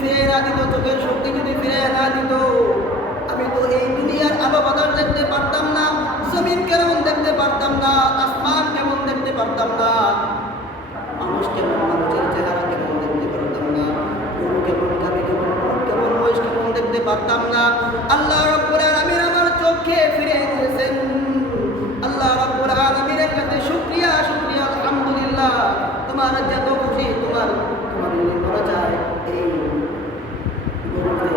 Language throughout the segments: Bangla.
ফিরে না দিত, চোখের শক্তি যদি ফিরে না দিত, আমি তো এই দুনিয়ার আলো বাতাস দেখতে পারতাম না, জমিন কেমন দেখতে পারতাম না, আসমান কেমন দেখতে পারতাম না, মানুষ কেমন, মানুষের চেহারা কেমন দেখতে পারতাম না, গরু কেমন, গাভী কেমন, উট কেমন, মহিষ কেমন দেখতে পারতাম না। আল্লাহ রাব্বুল আলামিন আমার চোখে ফিরে দিয়েছেন। আল্লাহ রাব্বুল আলামিনের কাছে শুকরিয়া, শুকরিয়া, আলহামদুলিল্লাহ। তোমার যত খুশি, তোমার যদি করা যায়, এই গরুতে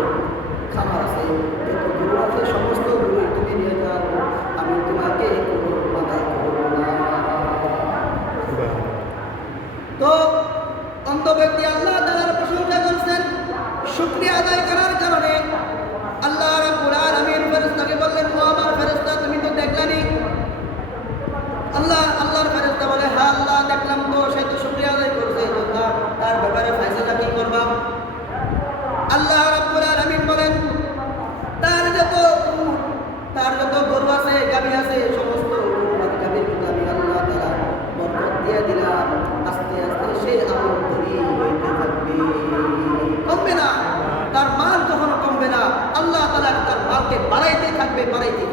খাবার আছে, যত গরু আছে সমস্ত গরু তুমি নিয়ে যাও, আমি তোমাকে কোনো বাধা করব না। তো অন্ধ ব্যক্তি আল্লাহ তাআলার প্রশংসা করছেন, শুকরিয়া আদায় করার কারণে আল্লাহ রাব্বুল আলামিন ফেরেশতাকে বললেন, ও আমার ফেরেশতা, তুমি তো দেখলানি। আল্লাহর ফেরেশতা বলে, হ্যাঁ আল্লাহ দেখলাম, তো সে তো শুকরিয়া আদায় করছে, তো তার ব্যাপারে ফয়সালা কি করবা? আল্লাহ রাব্বুল আলামিন বলেন, তার যত গরু আছে, গাভী আছে, সমস্ত গরু আর গাভীর মধ্যে আমি আল্লাহ তাআলা বরকত দিয়ে দিলাম। আস্তে আস্তে সে আমার ধনী হইতে থাকবে, কমবে না, তার মাল কখনো কমবে না। আল্লাহ তাআলা তার মালকে বাড়াইতে থাকবে, বাড়াইতে